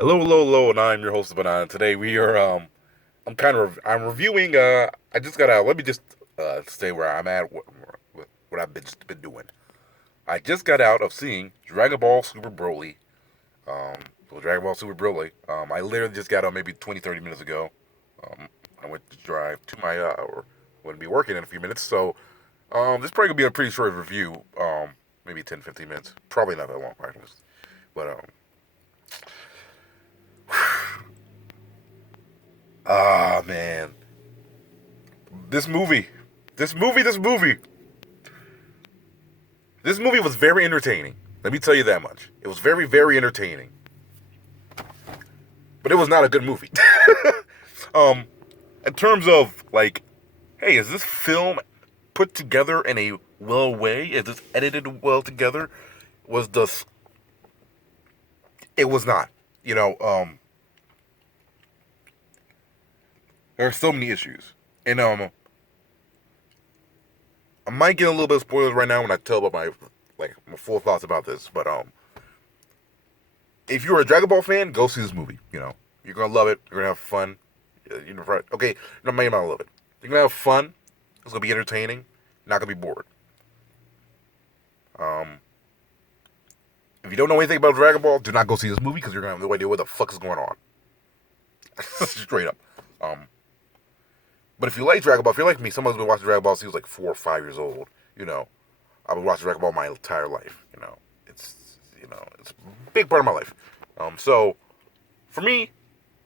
Hello, hello, hello, and I'm your host Banana. Today we are I'm reviewing I just got out. Let me just stay where I'm at, what I've been doing. I just got out of seeing Dragon Ball Super Broly. Um Dragon Ball Super Broly. I literally just got out maybe 20-30 minutes ago. Um I went to drive to my or going to be working in a few minutes. So this is probably gonna be a pretty short review. Maybe 10-15 minutes. Probably not that long, actually. But man. This movie, this movie, this movie, this movie was very entertaining. Let me tell you that much. It was very, very entertaining. But it was not a good movie. um, in terms of like, hey, is this film put together in a well way? Is this edited well together? Was the It was not. You know, there are so many issues, and I might get a little bit of spoilers right now when I tell about my full thoughts about this. But if you're a Dragon Ball fan, go see this movie. You know, you're gonna love it. You're gonna have fun. You know, right? Okay, no, maybe not love it. You're gonna have fun. It's gonna be entertaining. Not gonna be bored. Um, if you don't know anything about Dragon Ball, do not go see this movie because you're gonna have no idea what the fuck is going on. Straight up. Um, but if you like Dragon Ball, if you're like me, someone's been watching Dragon Ball since he was like 4 or 5 years old. You know, I've been watching Dragon Ball my entire life. It's a big part of my life. So for me,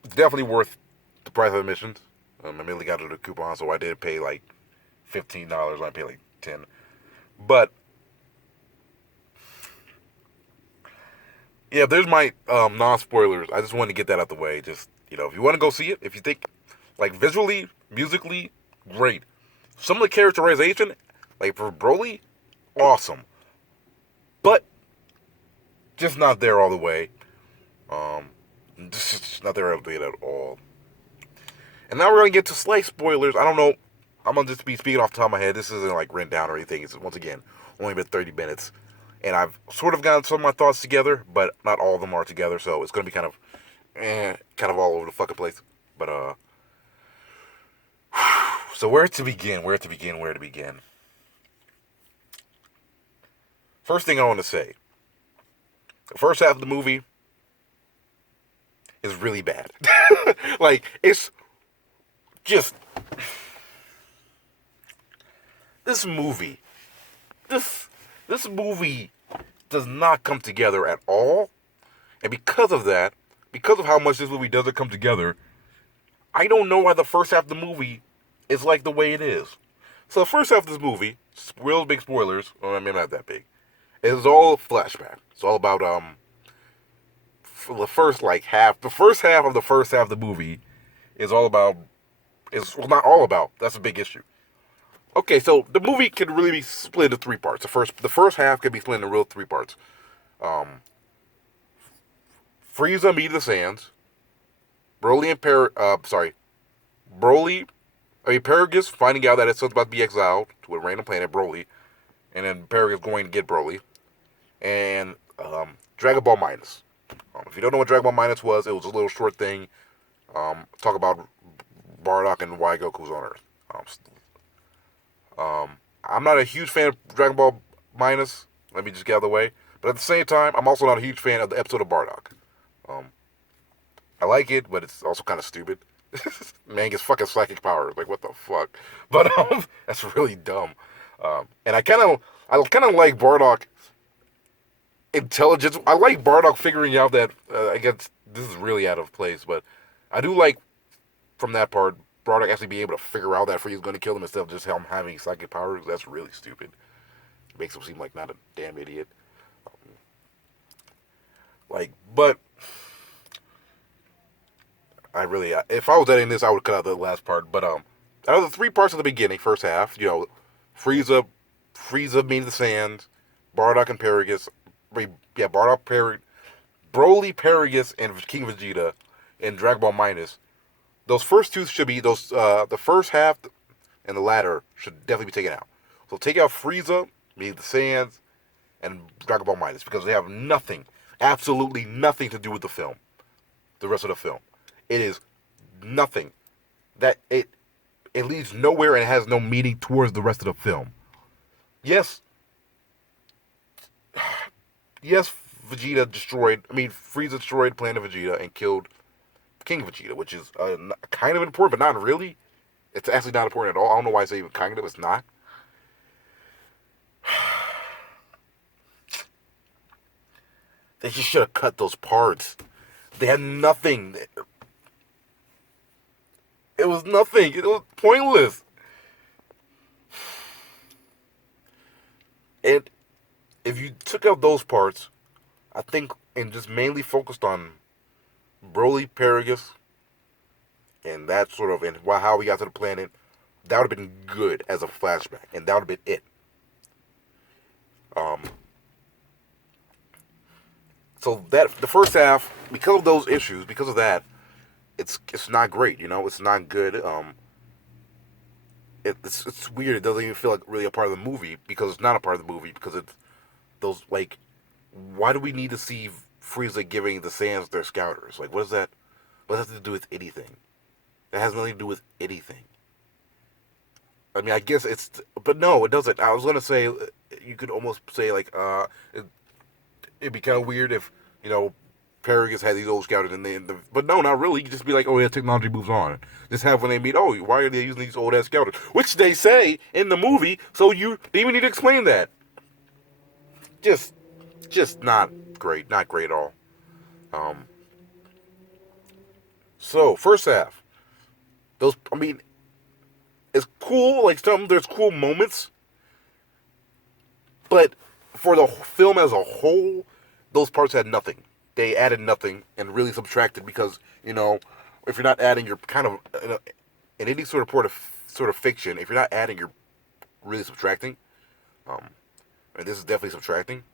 it's definitely worth the price of admission. I mainly got it a coupon, so I did pay like $15. I paid like 10. But yeah, there's my non spoilers. I just wanted to get that out the way. Just if you want to go see it, if you think like visually, musically, great. Some of the characterization, like for Broly, awesome, but just not there all the way. Um, just not there all the way at all. And now we're gonna get to slight spoilers. I don't know. I'm gonna just be speaking off the top of my head. This isn't like written down or anything. It's once again only been 30 minutes, and I've sort of gotten some of my thoughts together, but not all of them are together. So it's gonna be kind of all over the fucking place. But so where to begin? Where to begin? Where to begin? First thing I want to say: the first half of the movie is really bad. Like it's just this movie. This this movie does not come together at all. And because of that, because of how much this movie doesn't come together, I don't know why the first half of the movie is like the way it is. So the first half of this movie, real big spoilers, well, maybe not that big, is all flashback. It's all about for the first like half, the first half of the first half of the movie is all about is well not all about. That's a big issue. Okay, so the movie can really be split into three parts. The first half can be split into real three parts. Um, Frieza meeting the Saiyans, Broly and Broly, Paragus finding out that his son's about to be exiled to a random planet, Broly, and then Paragus going to get Broly, and Dragon Ball Minus. If you don't know what Dragon Ball Minus was, it was a little short thing. Talk about Bardock and why Goku's on Earth. I'm not a huge fan of Dragon Ball Minus. Let me just get out of the way. But at the same time, I'm also not a huge fan of the episode of Bardock. Um, I like it, but it's also kind of stupid. Man gets fucking psychic powers. Like what the fuck? But that's really dumb. And I kind of like Bardock intelligence. I like Bardock figuring out that I guess this is really out of place, but I do like from that part Bardock actually being able to figure out that Free is going to kill him instead of just him having psychic powers. That's really stupid. It makes him seem like not a damn idiot. But if I was editing this, I would cut out the last part. But out of the three parts of the beginning, first half, Frieza, Frieza meeting the Saiyans, Bardock and Paragus, Bardock, Broly, Paragus, and King Vegeta in Dragon Ball Minus. Those first two should be the first half and the latter should definitely be taken out. So take out Frieza, meeting the Saiyans, and Dragon Ball Minus because they have nothing, absolutely nothing to do with the film. the rest of the film. It is nothing. That it leads nowhere and has no meaning towards the rest of the film. Yes, yes, Frieza destroyed Planet Vegeta and killed King Vegeta, which is kind of important, but not really. It's actually not important at all. I don't know why I say even kind of. It's not. They just should have cut those parts. They had nothing. It was nothing. It was pointless. And if you took out those parts, I think, and just mainly focused on Broly, Paragus, and that sort of, and how we got to the planet, that would have been good as a flashback, and that would have been it. So that the first half, because of those issues, because of that, it's not great. It's not good. It's weird. It doesn't even feel like really a part of the movie because it's not a part of the movie because it's those like, why do we need to see Frieza giving the Saiyans their scouters? Like, what does that? What does that have to do with anything? That has nothing to do with anything. I mean, I guess but no, it doesn't. I was gonna say you could almost say like it'd be kind of weird if Paragus had these old scouters but no, not really. You just be like, oh yeah, technology moves on. Just have when they meet, oh, why are they using these old ass scouters? Which they say in the movie, so you they even need to explain that. Just not great, not great at all. So first half, it's cool. Like there's cool moments, but for the film as a whole, those parts had nothing. They added nothing and really subtracted because if you're not adding, you're kind of in any sort of fiction. If you're not adding, you're really subtracting. And this is definitely subtracting.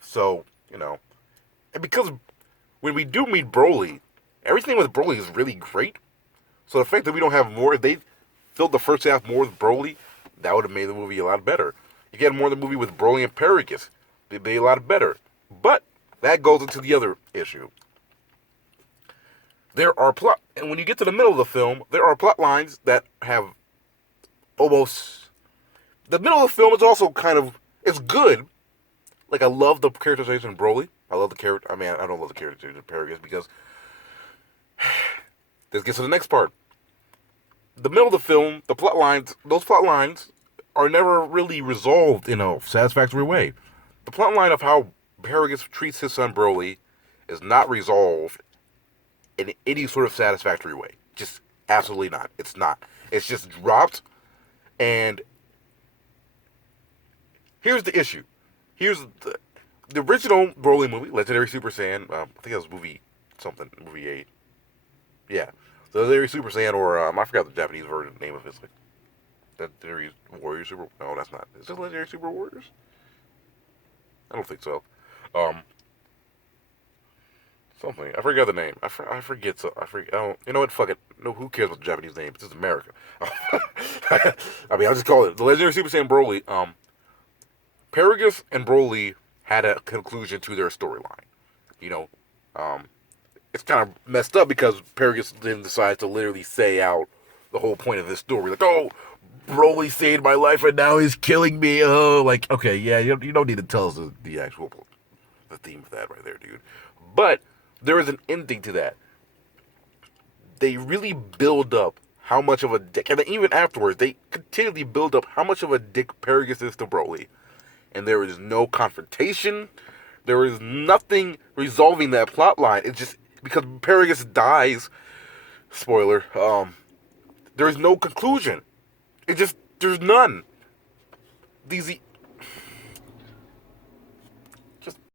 So and because when we do meet Broly, everything with Broly is really great. So the fact that we don't have more, if they filled the first half more with Broly, that would have made the movie a lot better. You get more of the movie with Broly and Paragus, it'd be a lot better. But that goes into the other issue. And when you get to the middle of the film, there are plot lines that have almost. The middle of the film is also it's good. Like, I love the characterization of Broly. I love the character. I mean, I don't love the characterization of Paragus because this gets to the next part. The middle of the film, those plot lines are never really resolved in a satisfactory way. The plot line of how Paragus treats his son Broly is not resolved in any sort of satisfactory way. Just absolutely not. It's not. It's just dropped. And here's the issue. Here's the original Broly movie, Legendary Super Saiyan. I think that was movie 8. Yeah. The Legendary Super Saiyan, or I forgot the Japanese version name of it. It's like Legendary Warrior Super. No, that's not. Is it Legendary Super Warriors? I don't think so. Something. I forgot the name. I forget. I don't. You know what? Fuck it. No, who cares about the Japanese name? It's just America. I mean, I'll just call it the Legendary Super Saiyan Broly. Paragus and Broly had a conclusion to their storyline. It's kind of messed up because Paragus then decides to literally say out the whole point of this story. Like, oh, Broly saved my life and now he's killing me. Oh, like, okay, yeah, you don't need to tell us the theme of that right there, dude. But there is an ending to that. They really build up how much of a dick, and even afterwards, they continually build up how much of a dick Paragus is to Broly. And there is no confrontation. There is nothing resolving that plot line. It's just because Paragus dies. Spoiler. There is no conclusion. There's none.